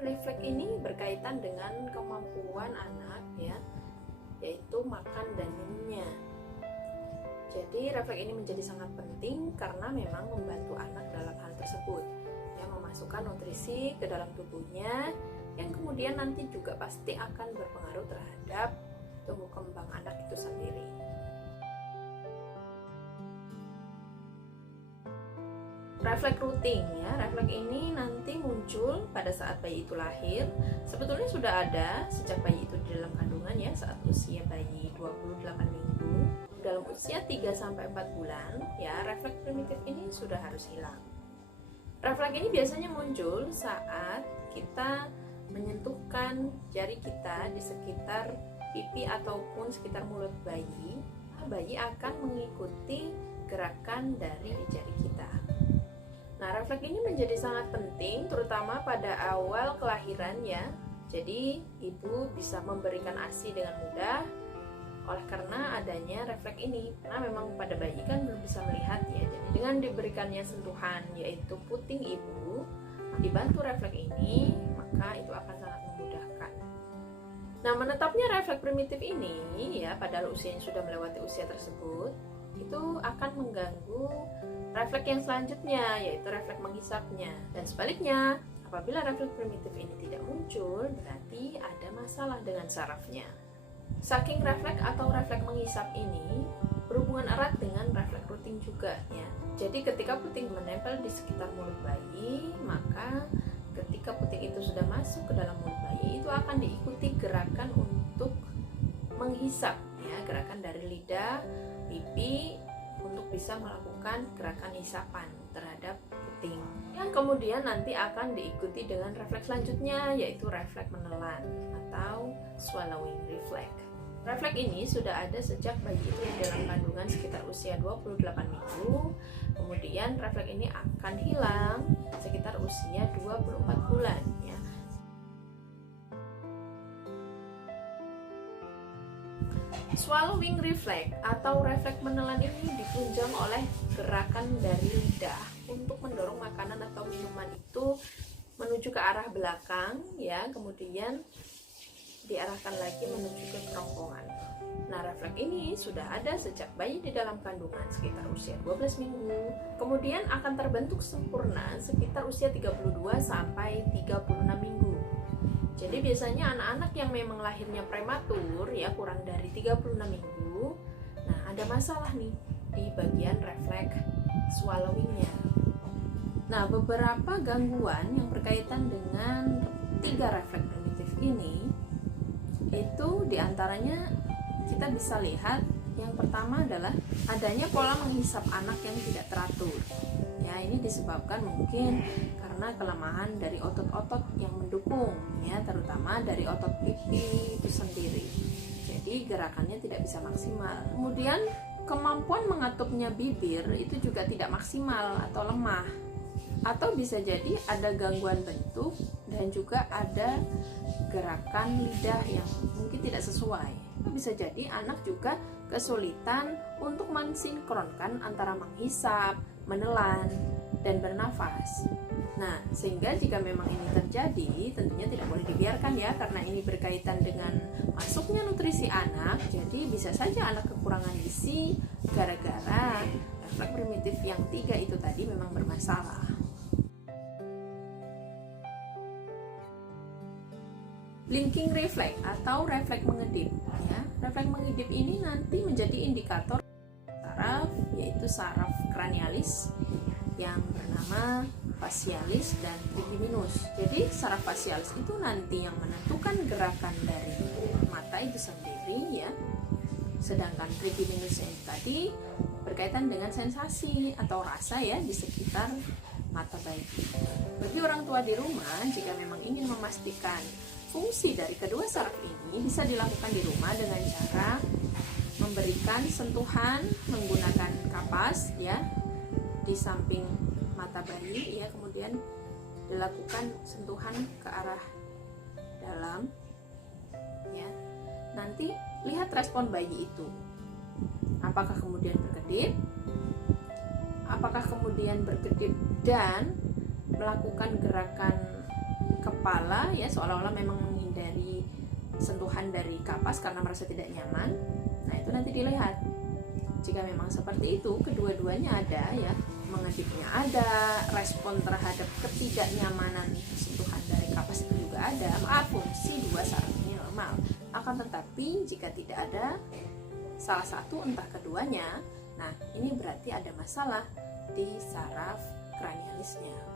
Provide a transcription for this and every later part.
refleks ini berkaitan dengan kemampuan anak ya, yaitu makan dan minumnya. Jadi refleks ini menjadi sangat penting karena memang membantu anak dalam hal tersebut, ya, memasukkan nutrisi ke dalam tubuhnya yang kemudian nanti juga pasti akan berpengaruh terhadap tumbuh kembang anak itu sendiri. Refleks rutin ya, refleks ini nanti muncul pada saat bayi itu lahir. Sebetulnya sudah ada sejak bayi itu di dalam kandungan ya, saat usia bayi 28 minggu. Dalam usia 3-4 bulan ya, refleks primitif ini sudah harus hilang. Refleks ini biasanya muncul saat kita menyentuhkan jari kita di sekitar pipi ataupun sekitar mulut bayi. Bayi akan mengikuti gerakan dari jari kita. Nah, refleks ini menjadi sangat penting terutama pada awal kelahiran ya. Jadi, ibu bisa memberikan ASI dengan mudah oleh karena adanya refleks ini. Karena memang pada bayi kan belum bisa melihat ya. Jadi, dengan diberikannya sentuhan yaitu puting ibu, dibantu refleks ini, maka itu akan sangat memudahkan. Nah, menetapnya refleks primitif ini ya, padahal usianya sudah melewati usia tersebut, itu akan mengganggu refleks yang selanjutnya, yaitu refleks menghisapnya. Dan sebaliknya, apabila refleks primitif ini tidak muncul, berarti ada masalah dengan sarafnya. Saking refleks atau refleks menghisap ini berhubungan erat dengan refleks rutin juga ya. Jadi ketika puting menempel di sekitar mulut bayi, maka ketika puting itu sudah masuk ke dalam mulut bayi, itu akan diikuti gerakan untuk menghisap ya, gerakan dari lidah, pipi untuk bisa melakukan gerakan hisapan terhadap puting. Yang kemudian nanti akan diikuti dengan refleks selanjutnya, yaitu refleks menelan atau swallowing reflex. Refleks ini sudah ada sejak bayi itu dalam kandungan sekitar usia 28 minggu. Kemudian refleks ini akan hilang sekitar usia 24 bulan ya. Swallowing reflex atau refleks menelan ini ditunjang oleh gerakan dari lidah untuk mendorong makanan atau minuman itu menuju ke arah belakang ya, kemudian diarahkan lagi menuju ke kerongkongan. Nah, refleks ini sudah ada sejak bayi di dalam kandungan sekitar usia 12 minggu. Kemudian akan terbentuk sempurna sekitar usia 32 sampai 36 minggu. Jadi biasanya anak-anak yang memang lahirnya prematur ya, kurang dari 36 minggu, nah ada masalah nih di bagian refleks swallowingnya. Nah, beberapa gangguan yang berkaitan dengan 3 refleks primitif ini itu diantaranya kita bisa lihat, yang pertama adalah adanya pola menghisap anak yang tidak teratur ya. Ini disebabkan mungkin karena kelemahan dari otot-otot yang mendukung ya, terutama dari otot pipi itu sendiri, jadi gerakannya tidak bisa maksimal. Kemudian kemampuan mengatupnya bibir itu juga tidak maksimal atau lemah, atau bisa jadi ada gangguan bentuk dan juga ada gerakan lidah yang mungkin tidak sesuai. Bisa jadi anak juga kesulitan untuk mensinkronkan antara menghisap, menelan, dan bernafas. Nah, sehingga jika memang ini terjadi, tentunya tidak boleh dibiarkan ya, karena ini berkaitan dengan masuknya nutrisi anak. Jadi bisa saja anak kekurangan gizi gara-gara refleks primitif yang 3 itu tadi memang bermasalah. Blinking reflex atau refleks mengedip ya. Refleks mengedip ini nanti menjadi indikator saraf, yaitu saraf cranialis yang bernama facialis dan trigeminus. Jadi saraf facialis itu nanti yang menentukan gerakan dari mata itu sendiri ya. Sedangkan trigeminus ini tadi berkaitan dengan sensasi atau rasa ya di sekitar mata bayi. Bagi orang tua di rumah, jika memang ingin memastikan fungsi dari kedua saraf ini, bisa dilakukan di rumah dengan cara memberikan sentuhan menggunakan kapas ya di samping mata bayi ya, kemudian dilakukan sentuhan ke arah dalam ya. Nanti lihat respon bayi itu, apakah kemudian berkedip, apakah kemudian berkedip dan melakukan gerakan kepala ya, seolah-olah memang menghindari sentuhan dari kapas karena merasa tidak nyaman. Nah, itu nanti dilihat. Jika memang seperti itu, kedua-duanya ada ya, mengedipnya ada, respon terhadap ketidaknyamanan sentuhan dari kapas itu juga ada, maka fungsi dua saraf ini normal. Akan tetapi jika tidak ada salah satu entah keduanya, nah ini berarti ada masalah di saraf kranialisnya.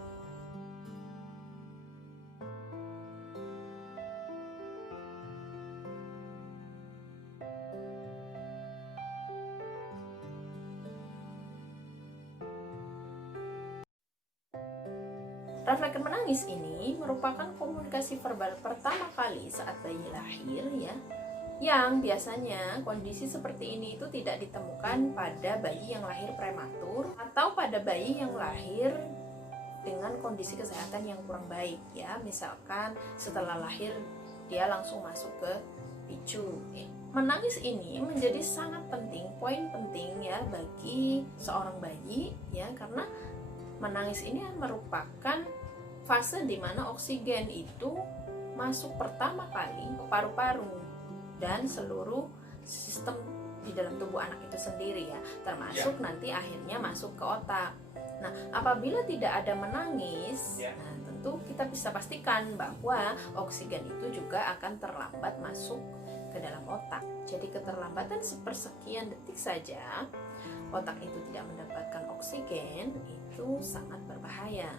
Refleks menangis ini merupakan komunikasi verbal pertama kali saat bayi lahir ya, yang biasanya kondisi seperti ini itu tidak ditemukan pada bayi yang lahir prematur atau pada bayi yang lahir dengan kondisi kesehatan yang kurang baik ya. Misalkan setelah lahir dia langsung masuk ke PICU. Menangis ini menjadi sangat penting, poin penting ya bagi seorang bayi ya, karena menangis ini merupakan fase di mana oksigen itu masuk pertama kali ke paru-paru dan seluruh sistem di dalam tubuh anak itu sendiri ya, termasuk nanti akhirnya masuk ke otak. Nah, apabila tidak ada menangis, nah tentu kita bisa pastikan bahwa oksigen itu juga akan terlambat masuk ke dalam otak. Jadi keterlambatan sepersekian detik saja otak itu tidak mendapatkan oksigen itu sangat berbahaya,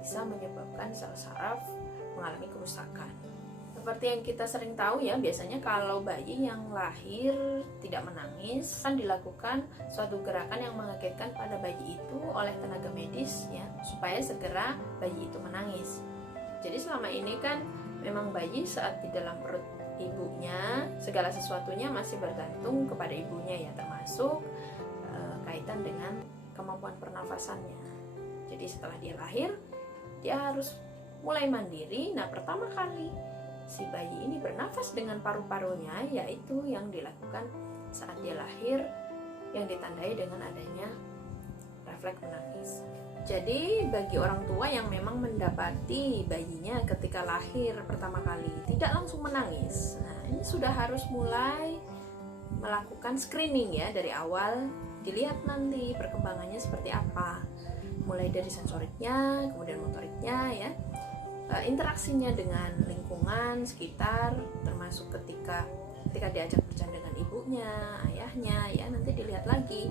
bisa menyebabkan sel saraf mengalami kerusakan. Seperti yang kita sering tahu ya, biasanya kalau bayi yang lahir tidak menangis kan dilakukan suatu gerakan yang mengagetkan pada bayi itu oleh tenaga medis ya, supaya segera bayi itu menangis. Jadi selama ini kan memang bayi saat di dalam perut ibunya segala sesuatunya masih bergantung kepada ibunya ya, termasuk kaitan dengan kemampuan pernafasannya. Jadi setelah dia lahir, dia harus mulai mandiri. Nah, pertama kali si bayi ini bernafas dengan paru-parunya, yaitu yang dilakukan saat dia lahir, yang ditandai dengan adanya refleks menangis. Jadi bagi orang tua yang memang mendapati bayinya ketika lahir pertama kali tidak langsung menangis, nah ini sudah harus mulai melakukan screening ya dari awal, dilihat nanti perkembangannya seperti apa, mulai dari sensoriknya, kemudian motoriknya ya, interaksinya dengan lingkungan sekitar, termasuk ketika diajak bercanda dengan ibunya, ayahnya ya, nanti dilihat lagi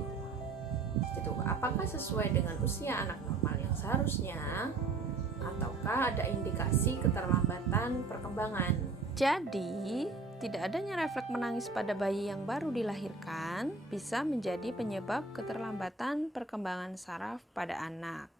gitu, apakah sesuai dengan usia anak normal yang seharusnya ataukah ada indikasi keterlambatan perkembangan. Jadi tidak adanya refleks menangis pada bayi yang baru dilahirkan bisa menjadi penyebab keterlambatan perkembangan saraf pada anak.